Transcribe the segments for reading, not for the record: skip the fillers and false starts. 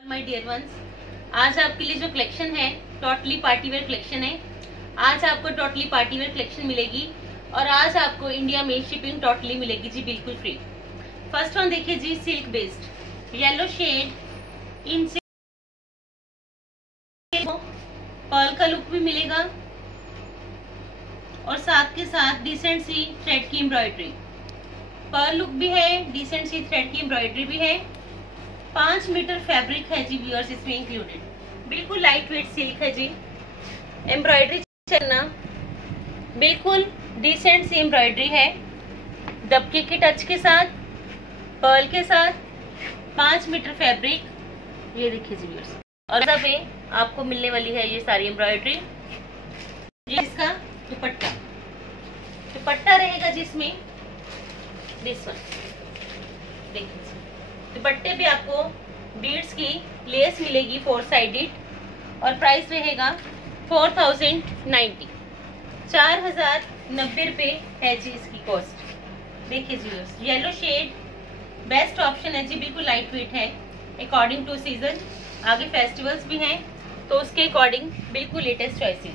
My dear ones, आज आपके लिए जो कलेक्शन है टोटली पार्टीवेयर कलेक्शन है। आज आपको टोटली पार्टीवेयर कलेक्शन मिलेगी और आज आपको इंडिया में शिपिंग टोटली मिलेगी जी, बिल्कुल फ्री। फर्स्ट वन देखिए जी, सिल्क बेस्ड येलो शेड इन पर्ल का लुक भी मिलेगा और साथ के साथ डिसेंट सी थ्रेड की एम्ब्रॉयडरी, पर्ल लुक भी है, डिसेंट सी थ्रेड की एम्ब्रॉयडरी भी है। 5 मीटर फैब्रिक है जी व्यूअर्स इसमें इंक्लूडेड, बिल्कुल लाइट वेट सिल्क है जी। एम्ब्रॉयडरी चलना बिल्कुल डिसेंट सी एम्ब्रॉयडरी है, दबके के टच के साथ, पर्ल के साथ, 5 मीटर फैब्रिक। ये देखिए जी व्यूअर्स, और सब पे आपको मिलने वाली है ये सारी एम्ब्रॉयडरी। इसका दुपट्टा रहेगा जिसमें दिस वन देखिए, दुपट्टे पे आपको बीड्स की लेस मिलेगी 4 साइडेड और प्राइस रहेगा 4090, 4090 रुपए है जी इसकी कॉस्ट। देखिए जी येलो शेड बेस्ट ऑप्शन है जी, बिल्कुल लाइट वेट है अकॉर्डिंग टू सीजन। आगे फेस्टिवल्स भी हैं तो उसके अकॉर्डिंग बिल्कुल latest choices.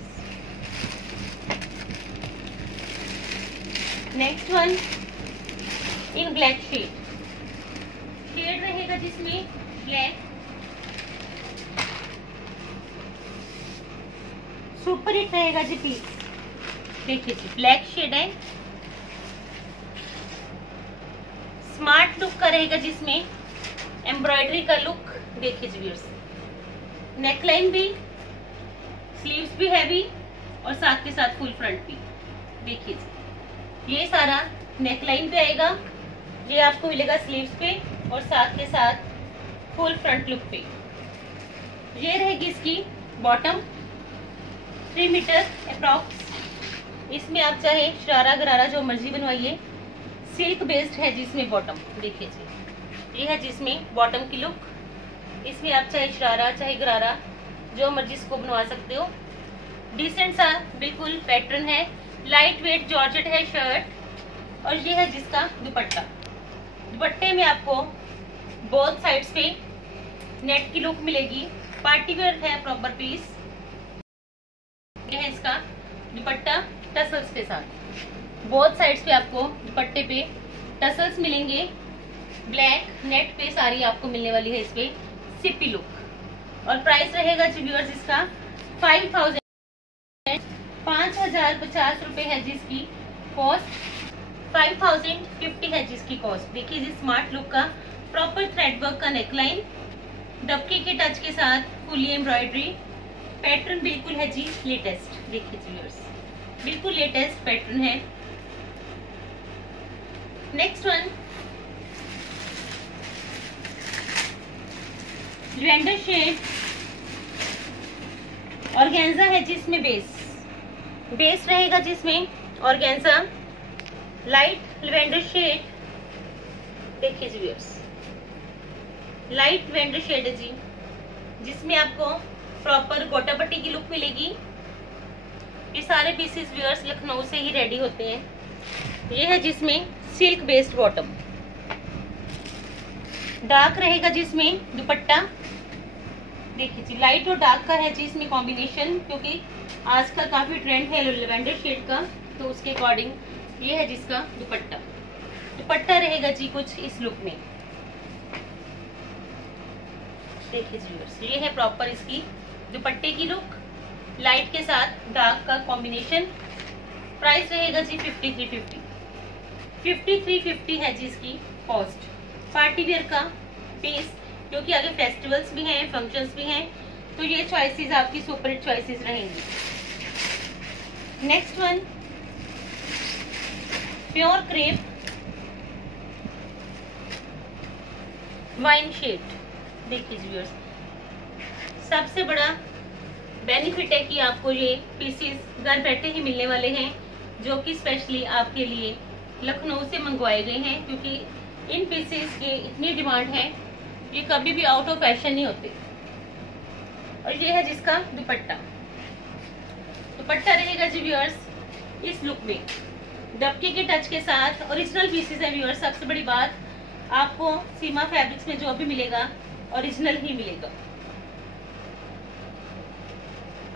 Next one in black shade रहेगा जिसमें ब्लैक, सुपर हिट रहेगा जी पीस। देखिए जी ब्लैक शेड है, स्मार्ट लुक का रहेगा जिसमें एम्ब्रॉयडरी का लुक। देखिए जी व्यूअर्स, नेकलाइन भी, स्लीव्स भी हैवी और साथ के साथ फुल फ्रंट भी। देखिए जी ये सारा नेकलाइन पे आएगा, ये आपको मिलेगा स्लीव्स पे और साथ के साथ फुल फ्रंट लुक पे। ये रहेगी इसकी बॉटम 3 मीटर अप्रॉक्स। इसमें आप चाहे शरारा गरारा जो मर्जी बनवाइए, सिल्क बेस्ड है जिसमें बॉटम। देखिए जी ये है जिसमें बॉटम की लुक, इसमें आप चाहे शरारा चाहे गरारा जो मर्जी इसको बनवा सकते हो। डिसेंट सा बिल्कुल पैटर्न है, लाइट वेट जॉर्जेट है शर्ट। और ये है जिसका दुपट्टा, दुपट्टे में आपको बोथ साइड्स पे नेट की लुक मिलेगी, पार्टीवेयर है प्रॉपर पीस। ये है इसका दुपट्टा टसल्स के साथ, बोथ साइड्स पे आपको दुपट्टे पे टसल्स मिलेंगे। ब्लैक नेट पे सारी आपको मिलने वाली है इसपे सिप्पी लुक। और प्राइस रहेगा जी व्यूअर्स इसका 5050 रुपए है जिसकी कॉस्ट, 5050 है जिसकी कॉस्ट। देखिए जी स्मार्ट लुक का प्रॉपर थ्रेड वर्क का नेकलाइन, दबके के टच के साथ फुली एम्ब्रॉयडरी, पैटर्न बिल्कुल है जी लेटेस्ट। देखिए जी व्यूअर्स बिल्कुल लेटेस्ट पैटर्न है। Next one lavender shade organza है जिसमें बेस रहेगा जिसमें ऑर्गेन्जा लाइट लैवेंडर शेड। देखिए जी व्यूअर्स लाइट लैवेंडर शेड है जी, जिसमें आपको प्रॉपर गोटा पट्टी की लुक मिलेगी। ये सारे पीसेस व्यूअर्स लखनऊ से ही रेडी होते हैं। ये है जिसमें सिल्क बेस्ड बॉटम, डार्क रहेगा जिसमें दुपट्टा। देखिए जी लाइट और डार्क का है जी इसमें कॉम्बिनेशन, क्योंकि आजकल काफी ट्रेंड है लैवेंडर शेड का, तो उसके अकॉर्डिंग ये है जिसका दुपट्टा रहेगा जी कुछ इस लुक में। देखिए जी ये है प्रॉपर इसकी दुपट्टे की लुक, लाइट के साथ डार्क का कॉम्बिनेशन। प्राइस रहेगा जी 5350 है जी इसकी कॉस्ट। पार्टी वेयर का पीस, क्योंकि आगे फेस्टिवल्स भी हैं, फंक्शंस भी हैं, तो ये चॉइसेस आपकी सुपर हिट चॉइसेस रहेंगी। Next one pure crepe wine shade. देखिए जी व्यूअर्स सबसे बड़ा बेनिफिट है कि आपको ये पीसेस घर बैठे ही मिलने वाले हैं, जो कि स्पेशली आपके लिए लखनऊ से मंगवाए गए हैं, क्योंकि इन पीसेस की इतनी डिमांड है, ये कभी भी आउट ऑफ फैशन नहीं होते। और ये है जिसका दुपट्टा रहेगा जी व्यूअर्स इस लुक में, दबके के टच के साथ। ओरिजिनल पीसेस है व्यूअर्स। सबसे बड़ी बात आपको सीमा फैब्रिक्स में जो भी मिलेगा ओरिजिनल ही मिलेगा।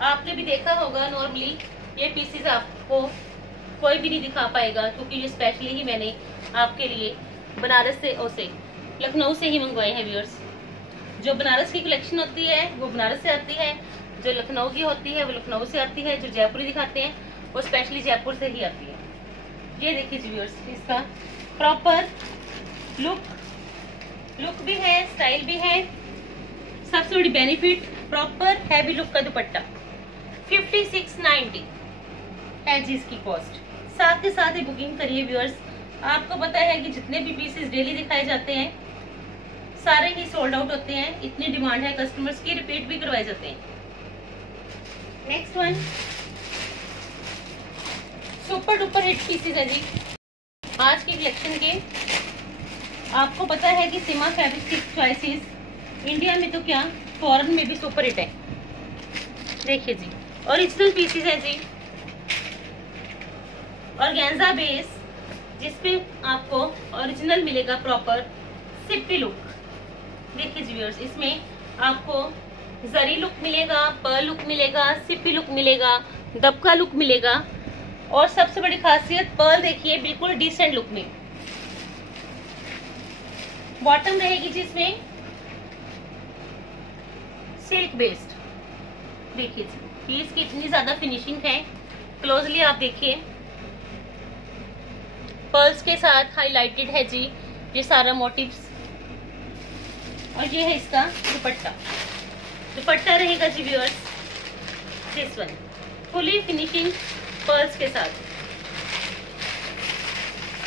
आपने भी देखा होगा नॉर्मली ये पीसेस आपको कोई भी नहीं दिखा पाएगा, क्योंकि ये स्पेशली ही मैंने आपके लिए बनारस से लखनऊ से ही मंगवाए हैं व्यूअर्स। जो बनारस की कलेक्शन होती है वो बनारस से आती है, जो लखनऊ की होती है वो लखनऊ से आती है, जो जयपुरी दिखाते हैं वो स्पेशली जयपुर से ही आती है। ये देखिए व्यूअर्स, इसका प्रॉपर लुक भी है, स्टाइल भी है। सबसे बड़ी बेनिफिट प्रॉपर हैवी लुक का दुपट्टा 5690 है जी इसकी कॉस्ट। साथ के साथ ही बुकिंग करिए व्यूअर्स। आपको पता है कि जितने भी पीसेस डेली दिखाए जाते हैं सारे ही सोल्ड आउट होते हैं, इतनी डिमांड है कस्टमर्स की, रिपीट भी करवाए जाते हैं। Next one super duper hit pieces है जी आज की कलेक्शन के। आपको पता है कि सीमा फैब्रिक की चॉइसेस इंडिया में तो क्या फॉरेन में भी सुपर हिट है। देखिए जी ओरिजिनल पीसेस है जी, ऑर्गेन्जा बेस जिसपे आपको ओरिजिनल मिलेगा प्रॉपर सिप्पी लुक। देखिए जी व्यूअर्स, इसमें आपको जरी लुक मिलेगा, पर्ल लुक मिलेगा, सिप्पी लुक मिलेगा, दबका लुक मिलेगा, और सबसे बड़ी खासियत पर्ल देखिए बिल्कुल डिसेंट लुक में। बॉटम रहेगी जिसमें सिल्क बेस्ड। देखिए जी पीस की इतनी ज्यादा फिनिशिंग है, क्लोजली आप देखिए। पर्ल्स के साथ हाईलाइटेड है जी ये सारा मोटिव्स, और ये है इसका दुपट्टा। दुपट्टा रहेगा जी viewers this one fully finishing pearls के साथ।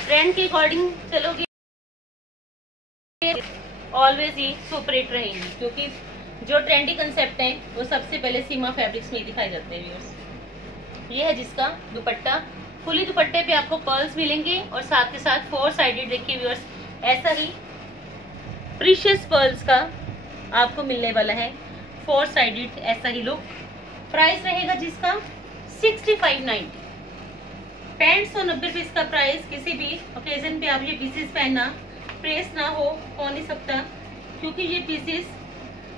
ट्रेंड के अकॉर्डिंग चलोगे ऑलवेज ही सुपर हिट रहेंगी, क्योंकि जो ट्रेंडी कंसेप्ट है वो सबसे पहले सीमा फैब्रिक्स में दिखाए जाते हैं व्यूअर्स। ये है जिसका दुपट्टा, फुली दुपट्टे पे आपको पर्ल्स मिलेंगे और साथ के साथ 4 साइडेड देखिए व्यूअर्स ऐसा ही प्रीशियस पर्ल्स का आपको मिलने वाला है, 4 साइडेड ऐसा ही लुक। प्राइस रहेगा जिसका 6590। 6590 रुपीज का प्राइस। किसी भी ओकेजन पे आप ये पीसेस पहनना प्रेस ना हो नहीं सकता, क्योंकि ये पीसेस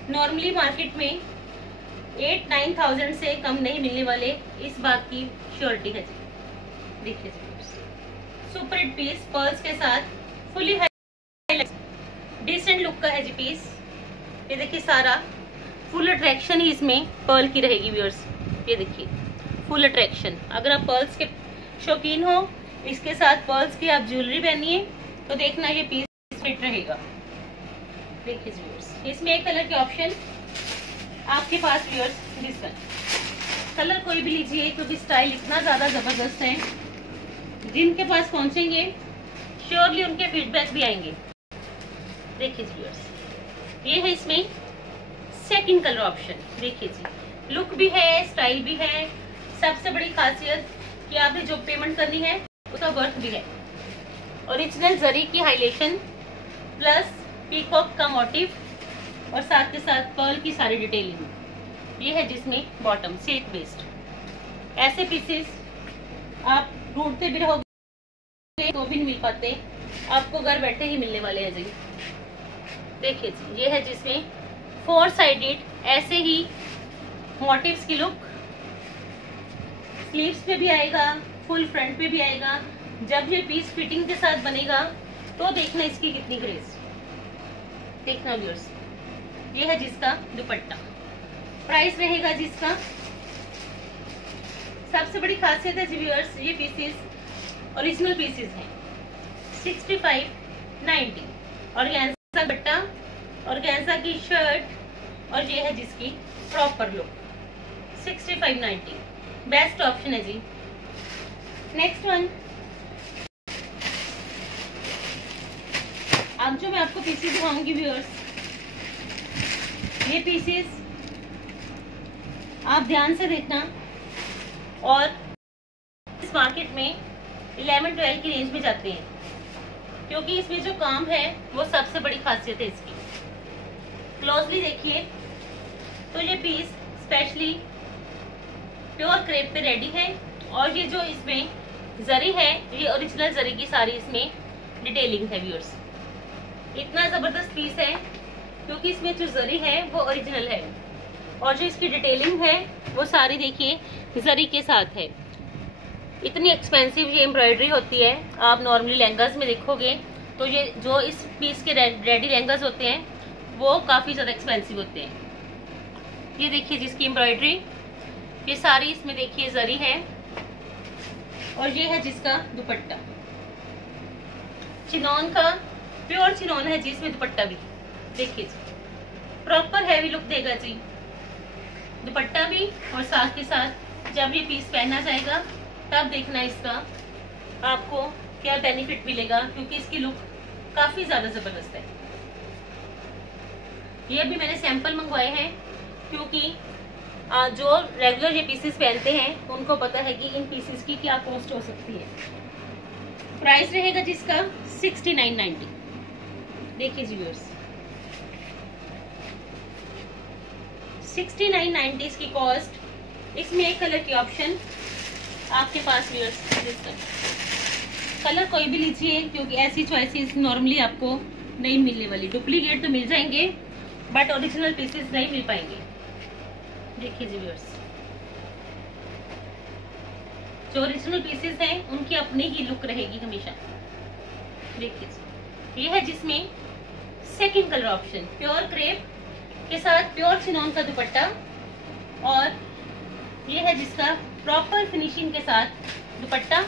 नॉर्मली मार्केट में 8-9,000 से कम नहीं मिलने वाले, इस बात की श्योरिटी है जी। देखिए सुपर हिट पीस पर्ल्स के साथ फुली डिसेंट लुक का है जी पीस। ये देखिए सारा फुल अट्रैक्शन ही इसमें पर्ल की रहेगी व्यूअर्स। ये देखिए फुल अट्रैक्शन, अगर आप पर्ल्स के शौकीन हो, इसके साथ पर्ल्स की आप ज्वेलरी पहनिए तो देखना ये पीस फिट रहेगा। देखिए व्यूअर्स इसमें एक कलर के ऑप्शन आपके पास व्यूअर्स दिस वन। कलर कोई भी लीजिए क्योंकि स्टाइल इतना ज्यादा जबरदस्त है, जिनके पास पहुंचेंगे श्योरली उनके फीडबैक भी आएंगे। देखिए व्यूअर्स ये है इसमें सेकंड कलर ऑप्शन। देखिए जी लुक भी है, स्टाइल भी है। सबसे बड़ी खासियत कि आपने जो पेमेंट करनी है उसका वर्थ भी है। ओरिजिनल जरी की हाइलाइटेशन प्लस पीकॉक का मोटिव और साथ के साथ पर्ल की सारी डिटेलिंग। ये है जिसमें बॉटम सिल्क बेस्ड। ऐसे पीसेस आप ढूंढते भी रहोगे तो भी नहीं मिल पाते, आपको घर बैठे ही मिलने वाले हैं जी। देखिए जी ये है जिसमें 4 साइडेड ऐसे ही मोटिव्स की लुक, स्लीव्स पे भी आएगा, फुल फ्रंट पे भी आएगा। जब ये पीस फिटिंग के साथ बनेगा तो देखना इसकी कितनी ग्रेस। देखना व्यूअर्स ये है जिसका दुपट्टा। प्राइस रहेगा जिसका, सबसे बड़ी खासियत है जी व्यूअर्स ये पीसेस ओरिजिनल पीसेस हैं 6590। ऑर्गेन्जा दुपट्टा, ऑर्गेन्जा की शर्ट, और ये है जिसकी प्रॉपर लुक 6590। बेस्ट ऑप्शन है जी। नेक्स्ट वन अब जो मैं आपको पीसेस दिखाऊंगी व्यूअर्स, ये पीसेस आप ध्यान से देखना, और इस मार्केट में 11-12 की रेंज में जाते हैं, क्योंकि इसमें जो काम है वो सबसे बड़ी खासियत है इसकी। क्लोजली देखिए तो ये पीस स्पेशली प्योर क्रेप पे रेडी है, और ये जो इसमें जरी है ये ओरिजिनल जरी की सारी इसमें डिटेलिंग है व्यूअर्स। इतना जबरदस्त पीस है क्योंकि इसमें जो जरी है वो ओरिजिनल है और जो इसकी डिटेलिंग है वो सारी देखिए जरी के साथ है। इतनी एक्सपेंसिव ये एम्ब्रॉयडरी होती है। आप नॉर्मली लहंगास में देखोगे तो ये जो इस पीस के रेडी लहंगास होते हैं वो काफी ज्यादा एक्सपेंसिव होते हैं। ये देखिए जिसकी एम्ब्रॉयडरी, ये सारी इसमें देखिए जरी है और ये है जिसका दुपट्टा, चिनॉन का प्योर चिनॉन है जी। इसमें दुपट्टा भी देखिए प्रॉपर हैवी लुक देगा जी दुपट्टा भी। और साथ के साथ जब ये पीस पहना जाएगा तब देखना इसका आपको क्या बेनिफिट मिलेगा, क्योंकि इसकी लुक काफी ज्यादा जबरदस्त है। ये भी मैंने सैंपल मंगवाए हैं क्योंकि जो रेगुलर ये पीसेस पहनते हैं उनको पता है कि इन पीसेस की क्या कॉस्ट हो सकती है। प्राइस रहेगा जिसका 6990। देखिए जी व्यूअर्स 6990 इसकी कॉस्ट। इसमें एक कलर की ऑप्शन आपके पास व्यूअर्स, कलर कोई भी लीजिए क्योंकि ऐसी चॉइसेस नॉर्मली आपको नहीं मिलने वाली। डुप्लीकेट तो मिल जाएंगे बट ओरिजिनल पीसेस नहीं मिल पाएंगे। देखिए जी व्यूअर्स जो ओरिजिनल पीसेस हैं उनकी अपनी ही लुक रहेगी हमेशा। देखिए ये है जिसमें second colour option pure crepe के साथ प्योर चिनॉन का दुपट्टा और ये है जिसका प्रॉपर फिनिशिंग के साथ दुपट्टा।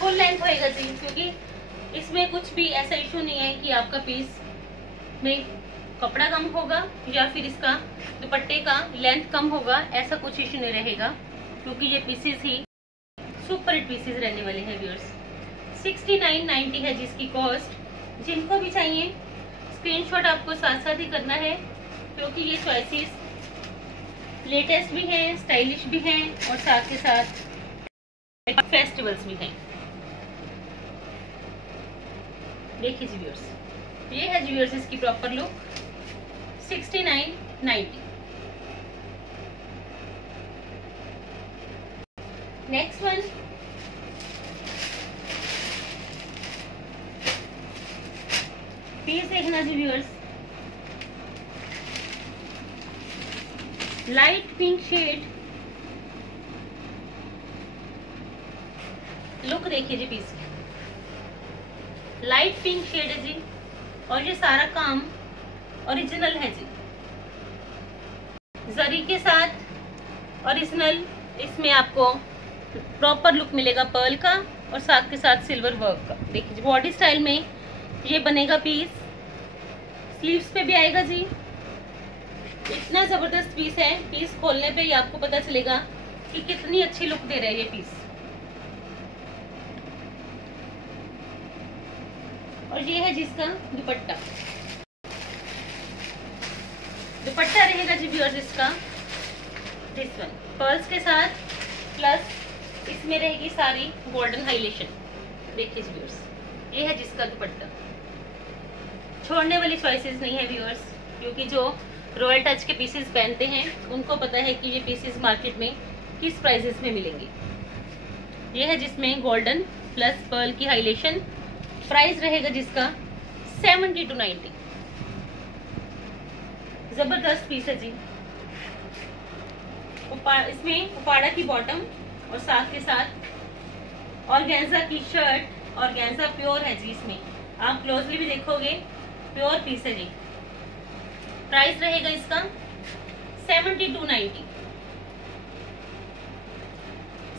फुल लेंथ होएगा जी, क्योंकि इसमें कुछ भी ऐसा इशू नहीं है कि आपका पीस में कपड़ा कम होगा या फिर इसका दुपट्टे का लेंथ कम होगा, ऐसा कुछ इशू नहीं रहेगा क्योंकि ये पीसेस ही सुपर हिट पीसेस रहने वाले हैं व्यूअर्स। 6990 है जिसकी कॉस्ट। जिनको भी चाहिए स्क्रीनशॉट आपको साथ साथ ही करना है क्योंकि ये चॉइसेस लेटेस्ट भी हैं, स्टाइलिश भी हैं और साथ के साथ फेस्टिवल्स भी हैं। देखिए जी व्यूअर्स ये है जी व्यूअर्स इसकी proper look 6990। Next one piece देखना जी viewers, light pink shade. Look देखिए जी पीस की, लाइट पिंक शेड है जी और ये सारा काम ओरिजिनल है जी, जरी के साथ ओरिजिनल। इसमें आपको प्रॉपर लुक मिलेगा पर्ल का और साथ के साथ सिल्वर वर्क का। देखिए जी बॉडी स्टाइल में ये बनेगा पीस, स्लीव्स पे भी आएगा जी। इतना जबरदस्त पीस है, पीस खोलने पे ही आपको पता चलेगा कि कितनी अच्छी लुक दे रहा है ये पीस। और ये है जिसका दुपट्टा, दुपट्टा रहेगा जी व्यूअर्स इसका दिस वन पर्ल्स के साथ, प्लस इसमें रहेगी सारी गोल्डन हाइलाइशन। देखिए जी व्यूअर्स ये है जिसका दुपट्टा। छोड़ने वाली चॉइसेस नहीं है व्यूअर्स, क्योंकि जो रॉयल टच के पीसेस पहनते हैं उनको पता है कि ये पीसेस मार्केट में किस प्राइसेस में मिलेंगे। ये है जिसमें गोल्डन प्लस पर्ल की हाइलाइशन। प्राइस रहेगा जिसका 70 to 90। जबरदस्त पीस है जी। इसमें उपाड़ा की बॉटम और साथ के साथ ऑर्गेन्जा की शर्ट। ऑर्गेन्जा प्योर है जी, इसमें आप क्लोजली भी देखोगे प्योर पीस है जी। प्राइस रहेगा इसका 70 to 90।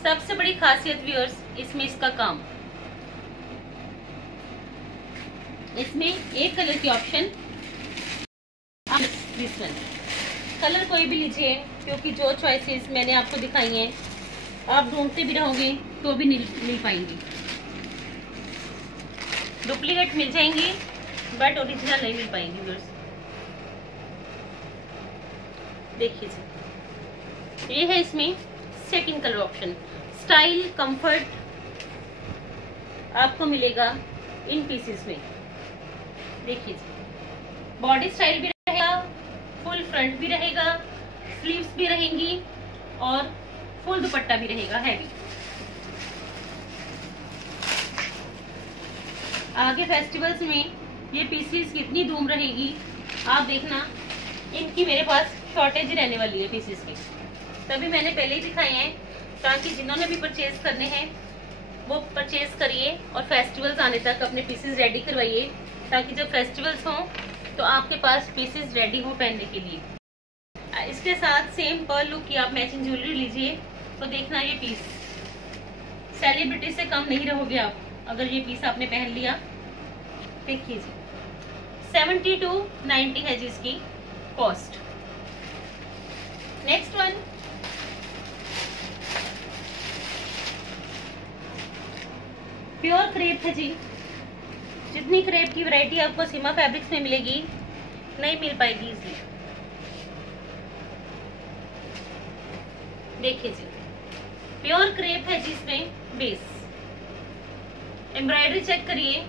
सबसे बड़ी खासियत व्यूअर्स इसमें इसका काम, इसमें एक कलर की ऑप्शन दिस वन। कलर कोई भी लीजिए क्योंकि जो चॉइसेस मैंने आपको दिखाई हैं आप ढूंढते भी रहोगे तो भी नहीं पाएंगे। डुप्लीकेट मिल जाएंगी बट ओरिजिनल नहीं मिल पाएंगी व्यूअर्स। देखिए जी ये है इसमें second colour option. Style comfort आपको मिलेगा इन पीसेस में। देखिए जी बॉडी स्टाइल भी रहेगा, फुल फ्रंट भी रहेगा, स्लीव्स भी रहेंगी और फुल दुपट्टा भी रहेगा हैवी। आगे फेस्टिवल्स में ये पीसीस कितनी धूम रहेगी आप देखना, इनकी मेरे पास शॉर्टेज ही रहने वाली है पीसीस की, तभी मैंने पहले ही दिखाए हैं, ताकि जिन्होंने भी परचेज करने हैं वो परचेज करिए और फेस्टिवल्स आने तक अपने पीसेस रेडी करवाइए, ताकि जब फेस्टिवल्स हों तो आपके पास पीसेस रेडी हो पहनने के लिए। इसके साथ सेम पर्ल लुक की आप मैचिंग ज्वेलरी लीजिए तो देखना ये पीस सेलिब्रिटी से कम नहीं रहोगे आप अगर ये पीस आपने पहन लिया। देखिए जी 70 to 90 है जी इसकी cost. Next one pure crepe है जी। जितनी क्रेप की वैरायटी आपको सीमा फैब्रिक्स में मिलेगी नहीं मिल पाएगी इसलिए। देखिए जी प्योर क्रेप है जिसमें बेस एम्ब्रॉयडरी चेक करिए,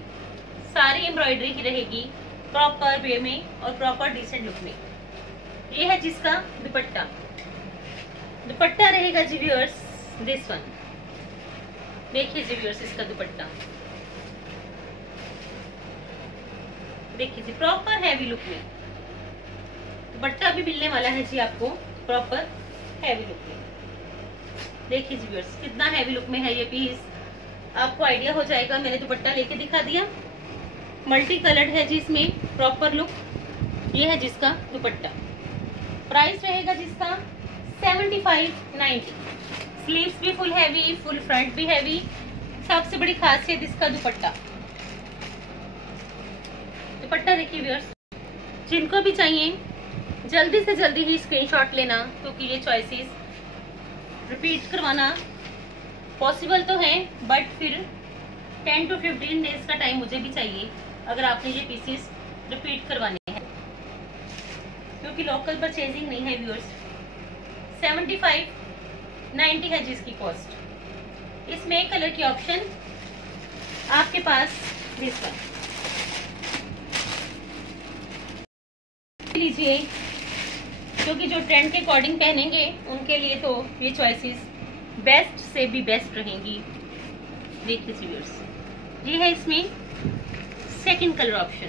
सारी एम्ब्रॉयडरी ही रहेगी प्रॉपर वे में और प्रॉपर डिसेंट लुक में। ये है जिसका दुपट्टा, दुपट्टा रहेगा जी व्यूअर्स दिस वन। देखिए जी व्यूअर्स इसका दुपट्टा देखिए जी प्रॉपर हैवी लुक में दुपट्टा भी मिलने वाला है जी आपको प्रॉपर हैवी लुक में। देखिए जी व्यूअर्स कितना हैवी लुक में है ये पीस, आपको आइडिया हो जाएगा। मैंने दुपट्टा लेके दिखा दिया, मल्टी कलर्ड है जी इसमें प्रॉपर लुक। ये है जिसका दुपट्टा, प्राइस रहेगा जिसका 75-90। स्लीव्स भी फुल हैवी, फुल फ्रंट भी हैवी। सबसे बड़ी खासियत इसका दुपट्टा, दुपट्टा देखिए व्यूअर्स। जिनको भी चाहिए जल्दी से जल्दी ही स्क्रीनशॉट लेना, क्योंकि ये चॉइसेस रिपीट करवाना पॉसिबल तो है, बट फिर 10 to 15 डेज का टाइम मुझे भी चाहिए अगर आपने ये पीसेस रिपीट करवाने हैं, क्योंकि लोकल परचेजिंग नहीं है व्यूअर्स। 75-90 है जिसकी कॉस्ट। इसमें कलर की ऑप्शन आपके पास दिस वन लीजिए, क्योंकि जो ट्रेंड के अकॉर्डिंग पहनेंगे उनके लिए तो ये चॉइसेस बेस्ट से भी बेस्ट रहेंगी। देखिए जी व्यूअर्स ये है इसमें सेकंड कलर ऑप्शन।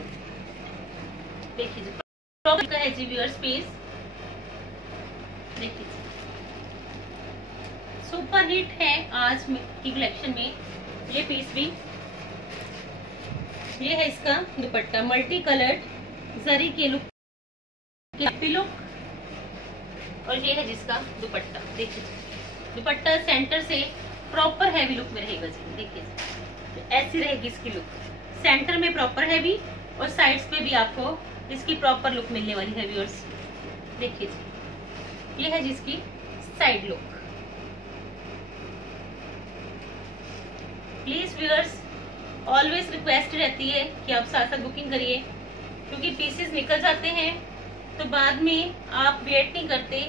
देखिए जी प्रॉपर का है जी व्यूअर्स पीस। देखिए सुपर हिट है आज की कलेक्शन में ये पीस भी। ये है इसका दुपट्टा, मल्टी कलर्ड जरी के लुक लुक, और ये है जिसका दुपट्टा। देखिए दुपट्टा सेंटर से प्रॉपर हैवी लुक में रहेगा जी। देखिए ऐसी रहेगी इसकी लुक, सेंटर में प्रॉपर हैवी और साइड्स पे भी आपको इसकी प्रॉपर लुक मिलने वाली है व्यूअर्स। देखिए जी ये है जिसकी side look. Please viewers always request रहती है कि आप साथ साथ बुकिंग करिए, क्योंकि पीसेस निकल जाते हैं तो बाद में आप वेट नहीं करते,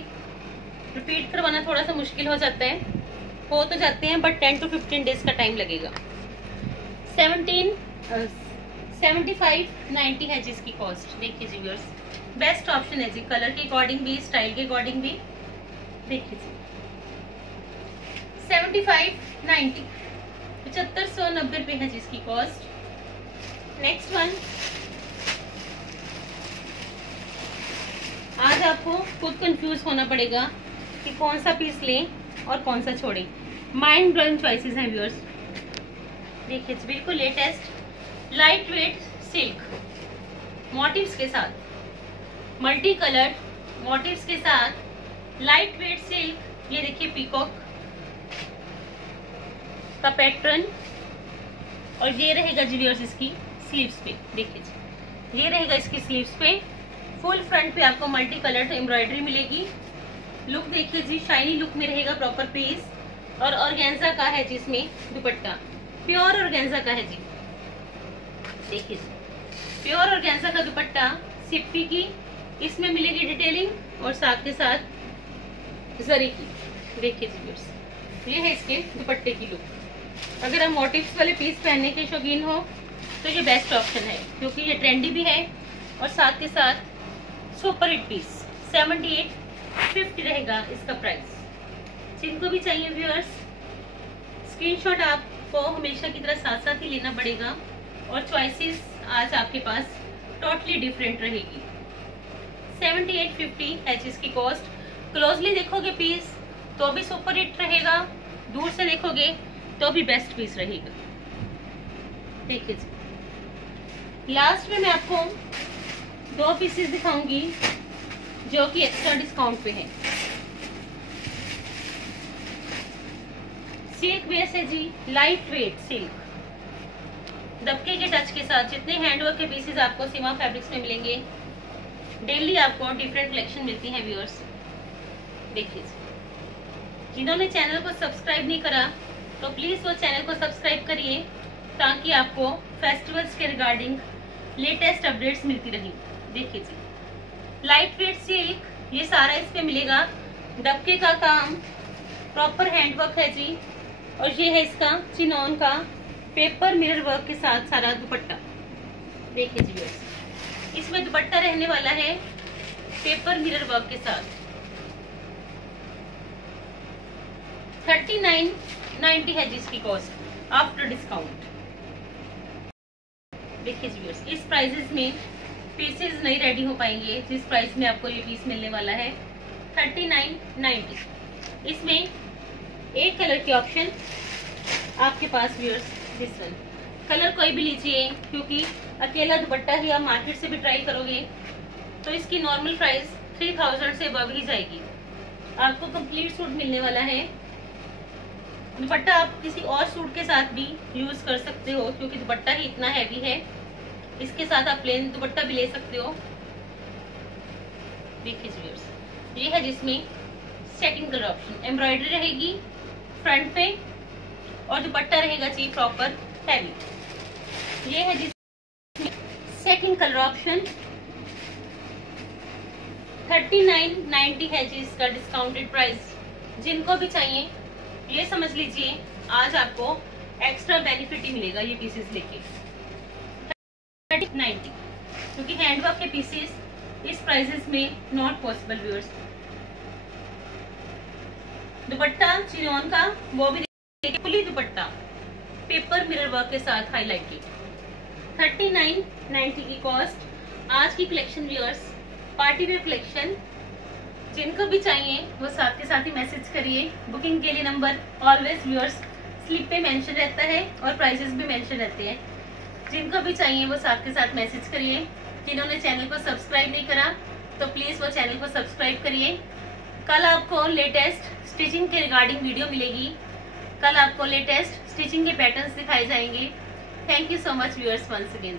रिपीट करवाना थोड़ा सा मुश्किल हो जाता है। हो तो जाते हैं बट 10 to 15 डेज का टाइम लगेगा। 75-90 है जिसकी कॉस्ट। देखिए जी व्यूअर्स बेस्ट ऑप्शन है जी, कलर के अकॉर्डिंग भी स्टाइल के अकॉर्डिंग भी। देखिए जी 75-90 7590 रुपए है जिसकी कॉस्ट। नेक्स्ट वन आज आपको खुद कंफ्यूज होना पड़ेगा कि कौन सा पीस लें और कौन सा छोड़ें। माइंड ब्लोइंग चॉइसेस हैं व्यूअर्स। देखिए बिल्कुल latest light weight silk motifs के साथ, मल्टी कलर्ड मोटिव्स के साथ लाइट वेट सिल्क। ये देखिए पीकॉक का पैटर्न, और ये रहेगा जी व्यूअर्स इसकी स्लीव्स पे। देखिए ये रहेगा इसकी स्लीव्स पे, फुल फ्रंट पे आपको मल्टी कलर्ड एम्ब्रॉयडरी मिलेगी। लुक देखिए जी शाइनी लुक में रहेगा प्रॉपर पीस, और ऑर्गेन्जा का है जिसमें दुपट्टा, प्योर ऑर्गेन्जा का है जी। देखिए प्योर ऑर्गेन्जा का दुपट्टा सिप्पी की, इसमें मिलेगी डिटेलिंग और साथ के साथ जरी की। देखिए जी व्यूअर्स ये है इसके दुपट्टे की लुक। अगर आप मोटिव्स वाले पीस पहनने के शौकीन हो तो ये बेस्ट ऑप्शन है, क्योंकि ये ट्रेंडी भी है और साथ के साथ सुपर हिट पीस। 78-50 रहेगा इसका प्राइस। जिनको भी चाहिए व्यूअर्स स्क्रीनशॉट आपको हमेशा की तरह साथ साथ ही लेना पड़ेगा, और चॉइसेस आज आपके पास टोटली डिफरेंट रहेगी। 7850 है जिसकी कॉस्ट। क्लोजली देखोगे पीस तो भी सुपर हिट रहेगा, दूर से देखोगे तो भी बेस्ट पीस रहेगा। देखिए जी, लास्ट में मैं आपको 2 पीसेस दिखाऊंगी जो कि एक्स्ट्रा डिस्काउंट पे है। सिल्क बेस है जी, लाइट वेट सिल्क, दबके के टच के साथ। जितने हैंडवर्क के पीसेस आपको सीमा फैब्रिक्स में मिलेंगे, डेली आपको डिफरेंट कलेक्शन मिलती है व्यूअर्स। देखिए, जिन्होंने चैनल को सब्सक्राइब नहीं करा तो प्लीज वो चैनल को सब्सक्राइब करिए ताकि आपको फेस्टिवल्स के रिगार्डिंग लेटेस्ट अपडेट्स मिलती रही। देखिए जी, लाइट वेट सिल्क, ये सारा इस पे मिलेगा। दबके का काम, प्रॉपर हैंडवर्क है जी। और ये है इसका चिनॉन का पेपर मिरर वर्क के साथ सारा दुपट्टा। देखिए जी व्यूअर्स, इसमें दुपट्टा रहने वाला है पेपर मिरर वर्क के साथ। 3990 है जिसकी कॉस्ट आफ्टर डिस्काउंट। देखिए जी व्यूअर्स, इस प्राइसेस में पीसेस नहीं रेडी हो पाएंगे जिस प्राइस में आपको ये पीस मिलने वाला है 3990। इसमें एक कलर के ऑप्शन आपके पास व्यूअर्स, दिस वन कलर कोई भी लीजिए, क्योंकि अकेला दुपट्टा ही आप मार्केट से भी ट्राई करोगे तो इसकी नॉर्मल प्राइस 3000 से अबव ही जाएगी। आपको कंप्लीट सूट मिलने वाला है। दुपट्टा आप किसी और सूट के साथ भी यूज कर सकते हो क्योंकि दुपट्टा ही इतना हैवी है। इसके साथ आप प्लेन दुपट्टा भी ले सकते हो। देखिए व्यूअर्स, ये है जिसमें सेकंड कलर ऑप्शन, एम्ब्रॉयडरी रहेगी फ्रंट पे और दुपट्टा रहेगा जी प्रॉपर हैवी। ये है जिसमें सेकंड कलर ऑप्शन 3990 है जी इसका डिस्काउंटेड प्राइस। जिनको भी चाहिए ये समझ लीजिए आज आपको एक्स्ट्रा बेनिफिट ही मिलेगा ये पीसेस लेके 3090, क्योंकि हैंडवर्क के पीसेस इस प्राइसेस में not possible viewers. Dupatta chinon का, वो भी फुली दुपट्टा पेपर मिरर वर्क के साथ हाईलाइटेड। 3990 की कॉस्ट। आज की collection viewers, party wear collection. जिनको भी चाहिए वो साथ के साथ ही मैसेज करिए। बुकिंग के लिए नंबर ऑलवेज व्यूअर्स स्लिप पे मेंशन रहता है और प्राइसेस भी मेंशन रहते हैं। जिनको भी चाहिए वो साथ के साथ मैसेज करिए। जिन्होंने चैनल को सब्सक्राइब नहीं करा तो प्लीज वो चैनल को सब्सक्राइब करिए। कल आपको लेटेस्ट स्टिचिंग के रिगार्डिंग वीडियो मिलेगी। कल आपको लेटेस्ट स्टिचिंग के पैटर्न्स दिखाए जाएंगे। Thank you so much viewers once again.